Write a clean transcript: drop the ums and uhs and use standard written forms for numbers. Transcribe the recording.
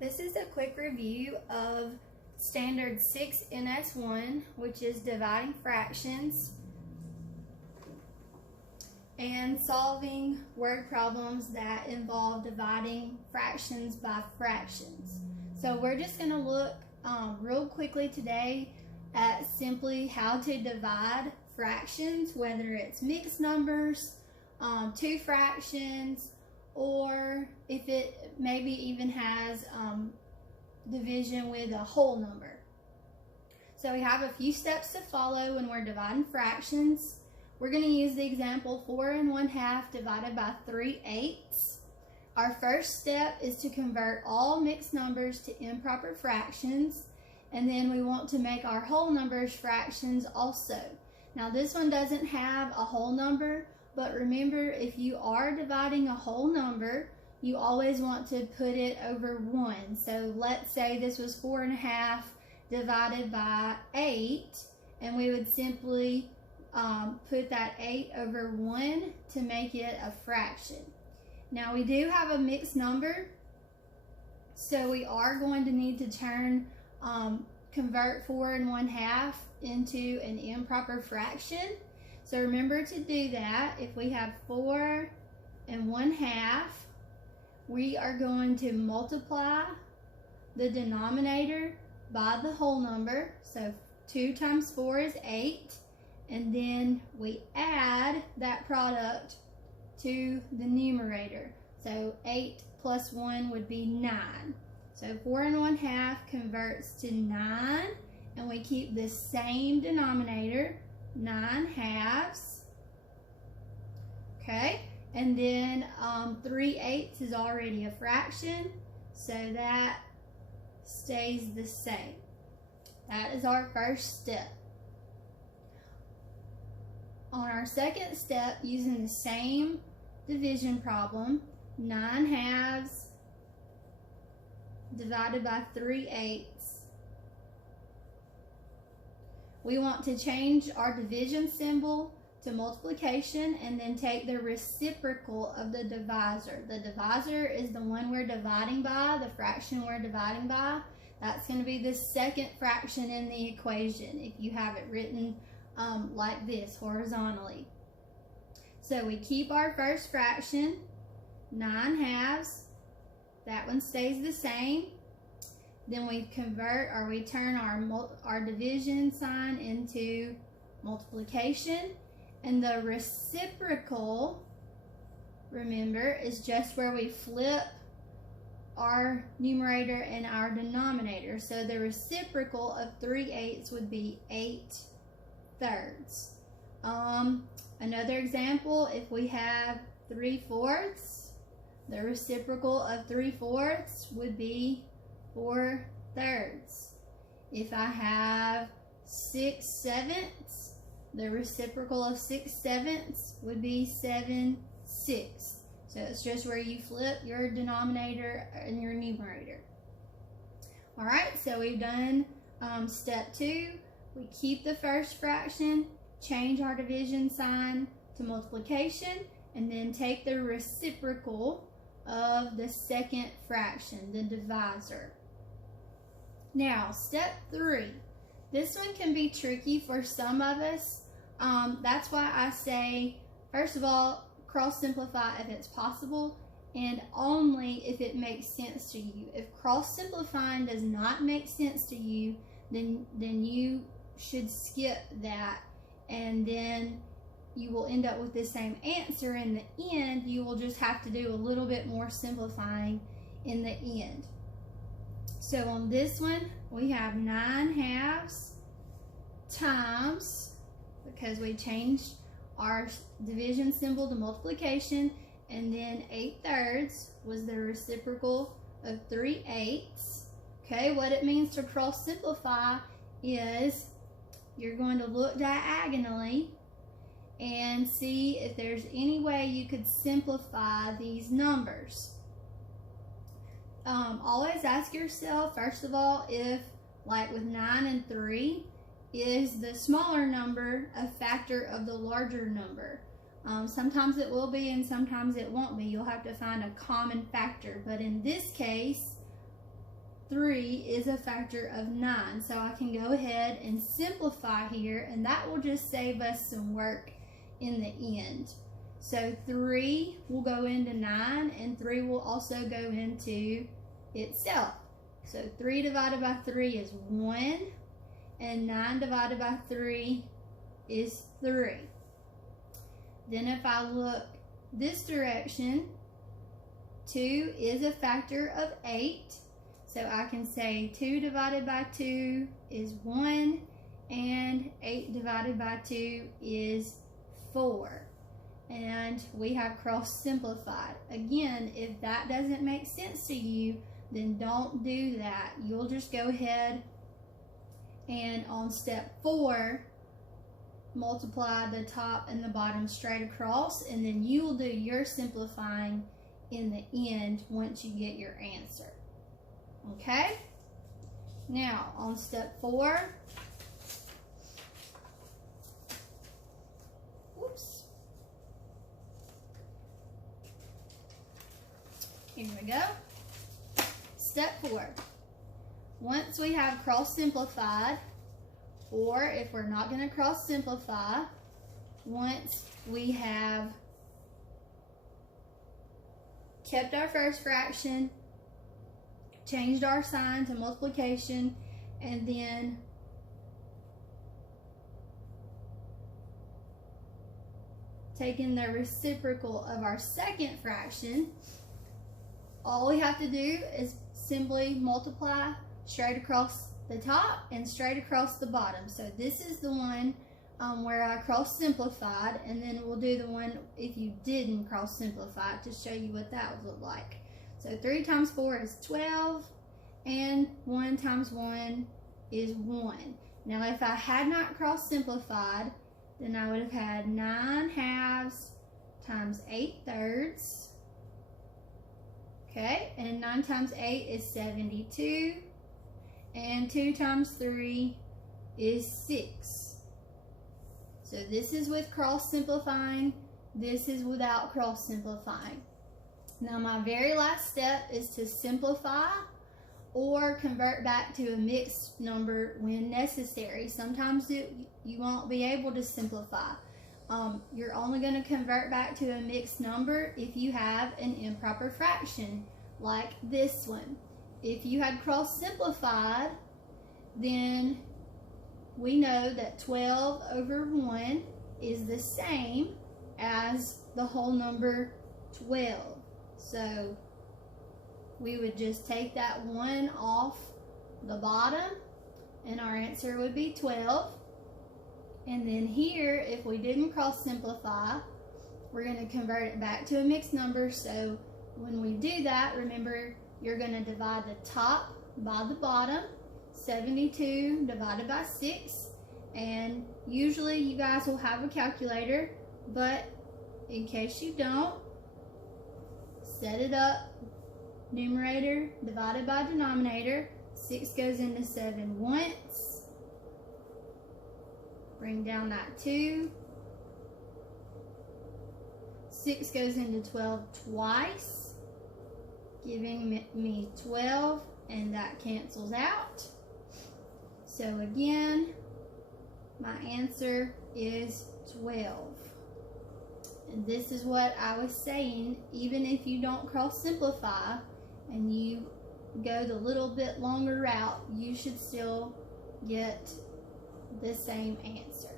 This is a quick review of Standard 6 NS1, which is dividing fractions and solving word problems that involve dividing fractions by fractions. So we're just going to look real quickly today at simply how to divide fractions, whether it's mixed numbers, two fractions, or if it maybe even has division with a whole number. So we have a few steps to follow when we're dividing fractions. We're going to use the example 4 1/2 divided by 3/8. Our first step is to convert all mixed numbers to improper fractions, and then we want to make our whole numbers fractions also. Now this one doesn't have a whole number, but remember, if you are dividing a whole number, you always want to put it over 1. So let's say this was 4 1/2 divided by 8, and we would simply put that 8 over 1 to make it a fraction. Now we do have a mixed number, so we are going to need to convert 4 1/2 into an improper fraction. So remember to do that. If we have 4 1/2, we are going to multiply the denominator by the whole number. So 2 times 4 is 8, and then we add that product to the numerator. So 8 plus 1 would be 9. So 4 1/2 converts to 9, and we keep the same denominator, 9/2. Okay, and then 3/8 is already a fraction, so that stays the same. That is our first step. On our second step, using the same division problem, 9/2 divided by 3/8. We want to change our division symbol to multiplication and then take the reciprocal of the divisor. The divisor is the one we're dividing by, the fraction we're dividing by. That's going to be the second fraction in the equation if you have it written like this, horizontally. So we keep our first fraction, 9/2. That one stays the same. Then we convert, or we turn our division sign into multiplication. And the reciprocal, remember, is just where we flip our numerator and our denominator. So the reciprocal of 3/8 would be 8/3. Another example, if we have 3/4, the reciprocal of 3/4 would be 4/3. If I have 6/7, the reciprocal of 6/7 would be 7/6. So it's just where you flip your denominator and your numerator. All right, so we've done step 2. We keep the first fraction, change our division sign to multiplication, and then take the reciprocal of the second fraction, the divisor. Now, step 3. This one can be tricky for some of us. That's why I say, first of all, cross-simplify if it's possible, and only if it makes sense to you. If cross-simplifying does not make sense to you, then you should skip that, and then you will end up with the same answer in the end. You will just have to do a little bit more simplifying in the end. So on this one, we have 9/2 times, because we changed our division symbol to multiplication, and then 8/3 was the reciprocal of 3/8. Okay, what it means to cross simplify is you're going to look diagonally and see if there's any way you could simplify these numbers. Always ask yourself, first of all, if, like with 9 and 3, is the smaller number a factor of the larger number? Sometimes it will be and sometimes it won't be. You'll have to find a common factor. But in this case, 3 is a factor of 9. So I can go ahead and simplify here, and that will just save us some work in the end. So 3 will go into 9, and 3 will also go into itself. So 3 divided by 3 is 1, and 9 divided by 3 is 3. Then if I look this direction, 2 is a factor of 8. So I can say 2 divided by 2 is 1, and 8 divided by 2 is 4. And we have cross simplified. Again, if that doesn't make sense to you, then don't do that. You'll just go ahead and on step 4, multiply the top and the bottom straight across, and then you will do your simplifying in the end once you get your answer. Okay? Now, on step 4, whoops. Here we go. Step 4. Once we have cross simplified, or if we're not going to cross simplify, once we have kept our first fraction, changed our sign to multiplication, and then taken the reciprocal of our second fraction, all we have to do is simply multiply straight across the top and straight across the bottom. So this is the one where I cross simplified, and then we'll do the one if you didn't cross simplify to show you what that would look like. So 3 times 4 is 12, and 1 times 1 is 1. Now if I had not cross simplified, then I would have had 9 halves times 8 thirds. Okay, and 9 times 8 is 72, and 2 times 3 is 6. So this is with cross simplifying, this is without cross simplifying. Now my very last step is to simplify or convert back to a mixed number when necessary. Sometimes you won't be able to simplify. You're only going to convert back to a mixed number if you have an improper fraction, like this one. If you had cross simplified, then we know that 12 over 1 is the same as the whole number 12. So we would just take that 1 off the bottom, and our answer would be 12. And then here, if we didn't cross simplify, we're going to convert it back to a mixed number. So when we do that, remember, you're going to divide the top by the bottom. 72 divided by 6. And usually you guys will have a calculator, but in case you don't, set it up. Numerator divided by denominator. 6 goes into 7 once. Bring down that 2. 6 goes into 12 twice, giving me 12, and that cancels out. So again, my answer is 12. And this is what I was saying, even if you don't cross simplify and you go the little bit longer route, you should still get the same answer.